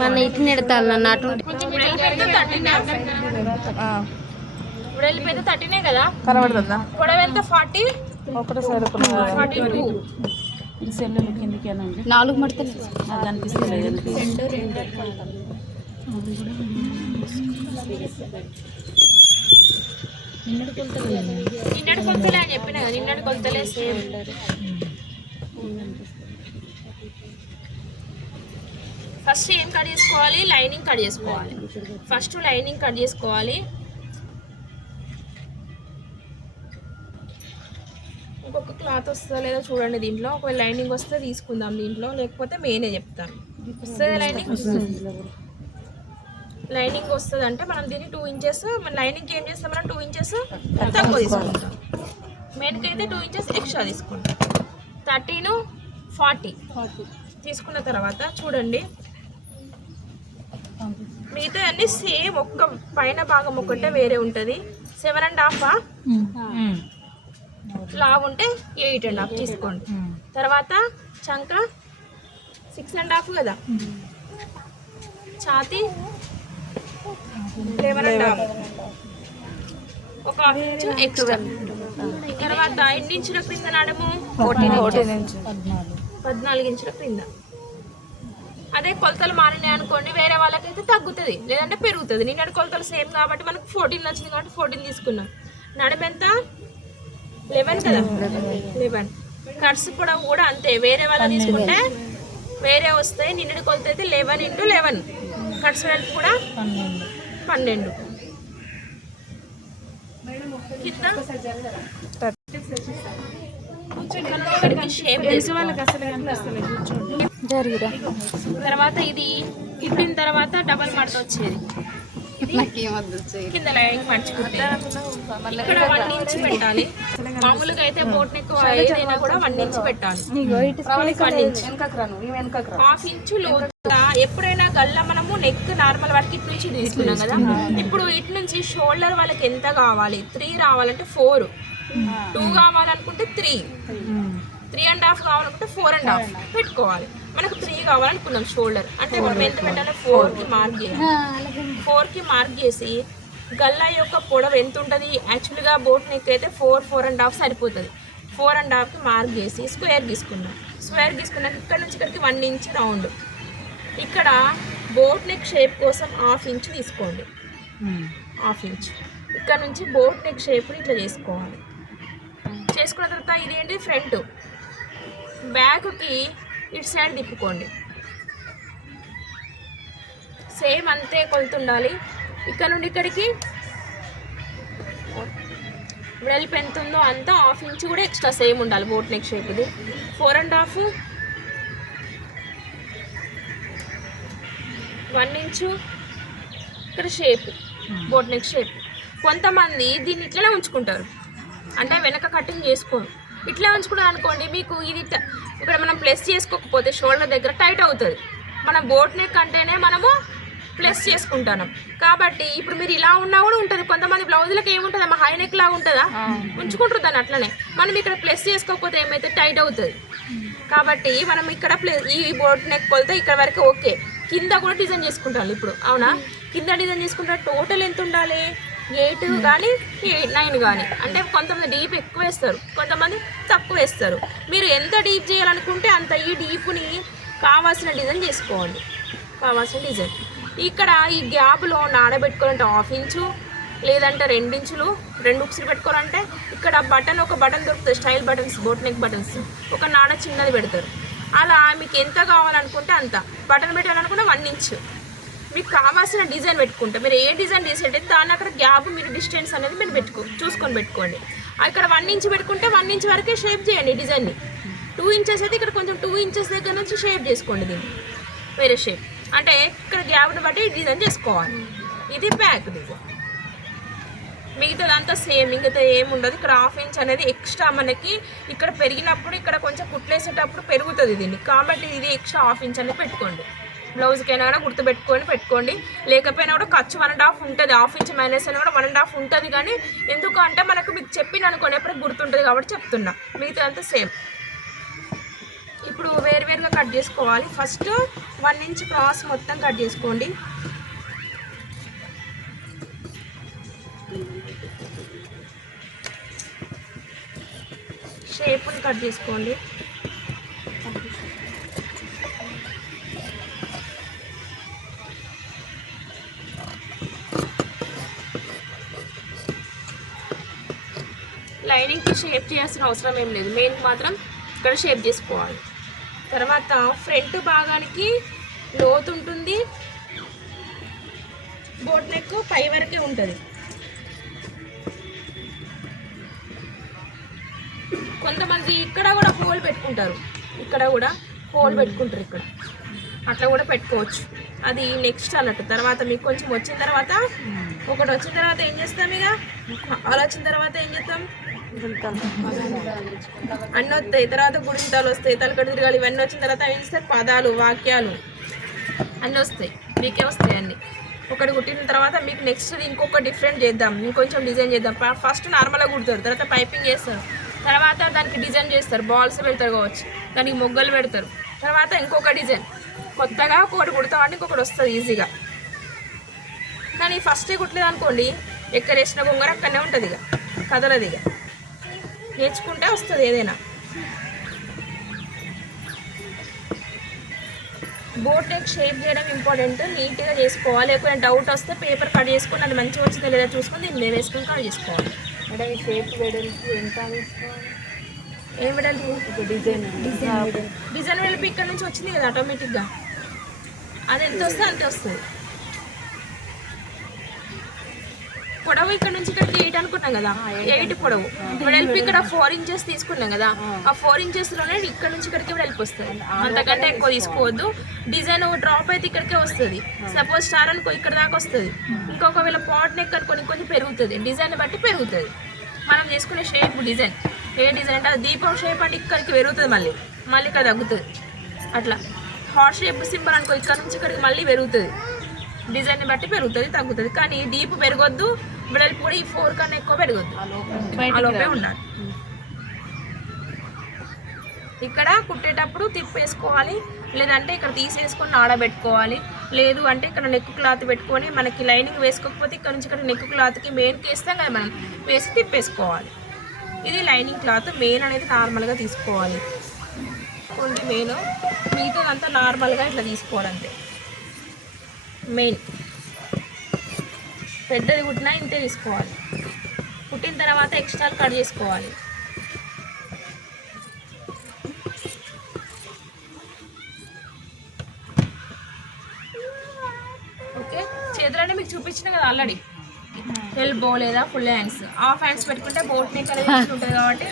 మన ఇట్ని ఎడతాను అన్నట్టు వెళ్ళిపోతే 13 కదా కనబడుతుందా? పొడవు ఎంత 40 ఒకటే సైడ్ 42 సెల్లు కిందికి 4 మడతలు అది అనిపిస్తలేదు. నిన్నటి కొలతలే అని చెప్పిన కదా, నిన్నటి కొలతలే సేమ్. ఫస్ట్ ఏం కట్ చేసుకోవాలి? లైనింగ్ కట్ చేసుకోవాలి. ఫస్ట్ లైనింగ్ కట్ చేసుకోవాలి. ఇంకొక క్లాత్ వస్తుందా లేదా చూడండి దీంట్లో. ఒకవేళ లైనింగ్ వస్తే తీసుకుందాం దీంట్లో, లేకపోతే మెయినే చెప్తాను. వస్తుంది లైనింగ్ వస్తుంది అంటే మనం దీన్ని 2 ఇంచెస్ మన లైనింగ్కి ఏం చేస్తాం, మనం 2 ఇంచెస్ తక్కువ తీసుకుంటాం. మెయిన్కి అయితే 2 ఇంచెస్ ఎక్స్ట్రా తీసుకుంటాం. 13 40 తీసుకున్న తర్వాత చూడండి మిగతా అన్నీ సేమ్, ఒక్క పైన భాగం ఒకటే వేరే ఉంటుంది. 7.5 లావు ఉంటే 8.5 తీసుకోండి. తర్వాత చంక 6.5 కదా, ఛాతీ 11.5, ఒక ½ ఇంచు ఎక్స్ట్రా. తర్వాత ఎన్ని ఇంచుల క్రింద నడము? 14 ఇంచుల క్రింద. అదే కొలతలు మారినాయి అనుకోండి, వేరే వాళ్ళకైతే తగ్గుతుంది లేదంటే పెరుగుతుంది. నిన్నటి కొలతలు సేమ్ కాబట్టి మనకు 14 వచ్చింది కాబట్టి 14 తీసుకున్నాం. నడుము ఎంత? 11 కదా, 11. కట్స్ పొడవు కూడా అంతే, వేరే వాళ్ళ తీసుకుంటే వేరే వస్తాయి. నిన్నటి కొలత అయితే 11 × 11, కట్స్ వెడల్పు కూడా 12. కింద షేప్ జరుగుదా. తర్వాత ఇది ఇప్పిన తర్వాత డబల్ మడత వచ్చేది. కింద లైనింగ్ మర్చిపోతే ఇక్కడ 1 ఇంచ్ పెట్టాలి. మామూలుగా అయితే బోట్ నెక్ ఏదైనా కూడా 1 ఇంచ్ పెట్టాలి. 1 ఇంచ్, ½ ఇంచు లోతుగా. ఎప్పుడైనా గల్ల మనము నెక్ నార్మల్ వాటికి ఇటు నుంచి తీసుకున్నాం కదా, ఇప్పుడు ఇటు నుంచి షోల్డర్ వాళ్ళకి ఎంత కావాలి? 3 రావాలంటే 4, 2 కావాలనుకుంటే 3, 3.5 కావాలనుకుంటే 4.5 పెట్టుకోవాలి. మనకు 3 కావాలనుకున్నాం షోల్డర్ అంటే మనం ఎంత పెట్టాలి? 4కి మార్క్ చేయాలి. 4కి మార్క్ చేసి గల్లా యొక్క పొడవు ఎంత ఉంటుంది? యాక్చువల్గా బోట్ నెక్ అయితే 4.5 సరిపోతుంది. 4.5కి మార్క్ చేసి స్క్వేర్ తీసుకున్నాం. స్క్వేర్ తీసుకున్నాక ఇక్కడ నుంచి ఇక్కడికి 1 ఇంచ్ రౌండ్. ఇక్కడ బోట్ నెక్ షేప్ కోసం ½ ఇంచ్ తీసుకోండి. ½ ఇంచ్ ఇక్కడ నుంచి బోట్ నెక్ షేప్ని ఇట్లా చేసుకోవాలి. చేసుకున్న తర్వాత ఇదేంటి ఫ్రంట్, బ్యాక్కి ఇటు సైడ్ తిప్పుకోండి. సేమ్ అంతే కొలత ఉండాలి. ఇక్కడ నుండి ఇక్కడికి వెడల్పు ఎంత ఉందో అంతా ½ ఇంచ్ కూడా ఎక్స్ట్రా సేమ్ ఉండాలి. బోట్ నెక్ షేప్ ఇది 4.5, 1 ఇంచు ఇక్కడ షేప్, బోట్ నెక్ షేప్. కొంతమంది దీన్ని ఇట్లనే ఉంచుకుంటారు, అంటే వెనక కటింగ్ చేసుకోరు. ఇట్లా ఉంచుకున్నారు అనుకోండి, మీకు ఇది ఇక్కడ మనం ప్లస్ చేసుకోకపోతే షోల్డర్ దగ్గర టైట్ అవుతుంది. మనం బోట్ నెక్ అంటేనే మనము ప్లస్ చేసుకుంటాం కాబట్టి ఇప్పుడు మీరు ఇలా ఉన్నా కూడా ఉంటుంది. కొంతమంది బ్లౌజులకు ఏముంటుంది, అమ్మ హై నెక్ లాగా ఉంటుందా, ఉంచుకుంటారు దాన్ని అట్లనే. మనం ఇక్కడ ప్లస్ చేసుకోకపోతే ఏమైతే టైట్ అవుతుంది. కాబట్టి మనం ఇక్కడ ఈ బోట్ నెక్ కొలితే ఇక్కడ వరకు ఓకే. కింద కూడా డిజైన్ చేసుకుంటారు ఇప్పుడు, అవునా? కింద డిజైన్ చేసుకుంటారు. టోటల్ ఎంత ఉండాలి? 8 కానీ 9 కానీ. అంటే కొంతమంది డీప్ ఎక్కువ వేస్తారు, కొంతమంది తక్కువ వేస్తారు. మీరు ఎంత డీప్ చేయాలనుకుంటే అంత ఈ డీప్ని కావాల్సిన డిజైన్ చేసుకోండి. కావాల్సిన డిజైన్ ఇక్కడ ఈ గ్యాప్లో నాడబెట్టుకోవాలంటే ½ ఇంచు లేదంటే 2 ఇంచులు, 2 ఉక్సులు పెట్టుకోవాలంటే ఇక్కడ బటన్, ఒక బటన్ దొరుకుతుంది, style buttons, boat neck buttons. ఒక నాడ చిన్నది పెడతారు. అలా మీకు ఎంత కావాలనుకుంటే అంత. బటన్ పెట్టాలనుకుంటే 1 ఇంచు. మీకు కావాల్సిన డిజైన్ పెట్టుకుంటే మీరు ఏ డిజైన్ డిసైడ్ అయితే దాన్ని అక్కడ గ్యాప్ మీరు డిస్టెన్స్ అనేది మీరు చూసుకొని పెట్టుకోండి. ఇక్కడ 1 ఇంచ్ పెట్టుకుంటే 1 ఇంచ్ వరకే షేప్ చేయండి డిజైన్ని. 2 ఇంచెస్ అయితే ఇక్కడ కొంచెం 2 ఇంచెస్ దగ్గర నుంచి షేప్ చేసుకోండి దీన్ని, వేరే షేప్. అంటే ఇక్కడ గ్యాప్ని బట్టి డిజైన్ చేసుకోవాలి. ఇది బ్యాక్ డిజైన్. మిగతాదంతా సేమ్, మిగతా ఏముండదు. ఇక్కడ ½ ఇంచ్ అనేది ఎక్స్ట్రా మనకి ఇక్కడ పెరిగినప్పుడు ఇక్కడ కొంచెం కుట్లేసేటప్పుడు పెరుగుతుంది దీన్ని, కాబట్టి ఇది ఎక్స్ట్రా ½ ఇంచ్ అనేది పెట్టుకోండి. బ్లౌజ్కైనా కూడా పెట్టుకోండి. లేకపోయినా కూడా ఖర్చు 1.5 ఉంటుంది. ½ ఇంచ్ మైనస్ అయినా కూడా 1.5 ఉంటుంది. కానీ ఎందుకు అంటే మనకు మీకు చెప్పిన అనుకోండి ఎప్పుడు గుర్తుంటుంది కాబట్టి చెప్తున్నా. మిగతా అంతా సేమ్. ఇప్పుడు వేరువేరుగా కట్ చేసుకోవాలి. ఫస్ట్ 1 ఇంచ్ క్రాస్ మొత్తం కట్ చేసుకోండి. షేప్ని కట్ చేసుకోండి. లైనింగ్కి షేప్ చేయాల్సిన అవసరం ఏం లేదు, మెయిన్ మాత్రం ఇక్కడ షేప్ చేసుకోవాలి. తర్వాత ఫ్రంట్ భాగానికి లోతు ఉంటుంది, బోట్ నెక్ పై వరకే ఉంటుంది. కొంతమంది ఇక్కడ కూడా హోల్ పెట్టుకుంటారు, ఇక్కడ కూడా హోల్ పెట్టుకుంటారు, ఇక్కడ అట్లా కూడా పెట్టుకోవచ్చు. అది నెక్స్ట్ అన్నట్టు. తర్వాత మీకు కొంచెం వచ్చిన తర్వాత, ఒకటి వచ్చిన తర్వాత ఏం చేస్తాం, ఇక అలా వచ్చిన తర్వాత ఏం చేస్తాం, అన్నీ వస్తాయి. తర్వాత గుడింతాలు వస్తాయి, తలకట్టు తిరగాలి, ఇవన్నీ వచ్చిన తర్వాత ఏం చేస్తారు, పదాలు, వాక్యాలు అన్నీ వస్తాయి, మీకే వస్తాయి అన్నీ. ఒకటి కుట్టిన తర్వాత మీకు నెక్స్ట్ ఇంకొక డిఫరెంట్ చేద్దాం, ఇంకొంచెం డిజైన్ చేద్దాం. ఫస్ట్ నార్మల్గా కుడతారు, తర్వాత పైపింగ్ చేస్తారు, తర్వాత దానికి డిజైన్ చేస్తారు, బాల్స్ పెడతారు కావచ్చు, దానికి మొగ్గలు పెడతారు, తర్వాత ఇంకొక డిజైన్ కొత్తగా ఒకటి కుడతామంటే ఇంకొకటి వస్తుంది ఈజీగా. కానీ ఫస్టే కుట్టలేదు అనుకోండి, ఎక్కడ వేసిన బొంగర అక్కడనే ఉంటుంది, ఇక కదలది. ఇక నేర్చుకుంటే వస్తుంది ఏదైనా. బోట్ నెక్ షేప్ చేయడం ఇంపార్టెంట్, నీట్గా చేసుకోవాలి. లేకపోతే డౌట్ వస్తే పేపర్ కట్ చేసుకొని అది మంచిగా వచ్చిందో లేదా చూసుకొని దీన్ని వేసుకొని కట్ చేసుకోవాలి. మేడం ఈ షేప్ వెడల్పు ఎంత తీసుకోవాలి? ఏం వెడల్పు? డిజైన్ డిజైన్ వెడల్పు ఇక్కడ నుంచి వచ్చింది కదా ఆటోమేటిక్గా, అది ఎంత వస్తే అంతే వస్తుంది. పొడవు ఇక్కడ నుంచి ఇక్కడికి 8 అనుకున్నాం కదా, 8 పొడవు. వెడల్పు ఇక్కడ 4 ఇంచెస్ తీసుకున్నాం కదా, ఆ 4 ఇంచెస్లోనే ఇక్కడ నుంచి ఇక్కడికి వెడల్పు వస్తుంది, అంతకంటే ఎక్కువ తీసుకోవద్దు. డిజైన్ డ్రాప్ అయితే ఇక్కడికే వస్తుంది. సపోజ్ స్టార్ అనుకో ఇక్కడ దాకా వస్తుంది, ఇంకొకవేళ పాట్ నెక్ అనుకోని కొంచెం పెరుగుతుంది, డిజైన్ బట్టి పెరుగుతుంది. మనం చేసుకునే షేప్ డిజైన్, ఏ డిజైన్ అంటే అది దీపం షేప్ అంటే ఇక్కడికి పెరుగుతుంది, మళ్ళీ ఇక్కడ తగ్గుతుంది. అట్లా హార్ట్ షేప్ సింబల్ అనుకో ఇక్కడ నుంచి ఇక్కడికి మళ్ళీ పెరుగుతుంది, డిజైన్ బట్టి పెరుగుతుంది, తగ్గుతుంది. కానీ డీప్ పెరగొద్దు, వెడల్పు కూడా ఈ 4 కన్నా ఎక్కువ పెరగొద్దు, ఆ లోపే ఉండాలి. ఇక్కడ కుట్టేటప్పుడు తిప్పేసుకోవాలి, లేదంటే ఇక్కడ తీసేసుకొని ఆడబెట్టుకోవాలి. లేదు అంటే ఇక్కడ నెక్ క్లాత్ పెట్టుకొని, మనకి లైనింగ్ వేసుకోకపోతే ఇక్కడ నుంచి ఇక్కడ నెక్ క్లాత్కి మెయిన్కి వేస్తాం కదా మనం, వేసి తిప్పేసుకోవాలి. ఇది లైనింగ్ క్లాత్. మెయిన్ అనేది నార్మల్గా తీసుకోవాలి, కొన్ని మెయిన్ మిగతాదంతా నార్మల్గా ఇట్లా తీసుకోవాలంటే. మెయిన్ పెద్దది కుట్టినా ఇంతే తీసుకోవాలి. కుట్టిన తర్వాత ఎక్స్ట్రా కట్ చేసుకోవాలి. ఓకే, చేతులన్నీ మీకు చూపించిన కదా ఆల్రెడీ, ఎల్బో లేదా ఫుల్ హ్యాండ్స్. హాఫ్ హ్యాండ్స్ పెట్టుకుంటే బోట్ నెక్ అనేది ఉంటుంది కాబట్టి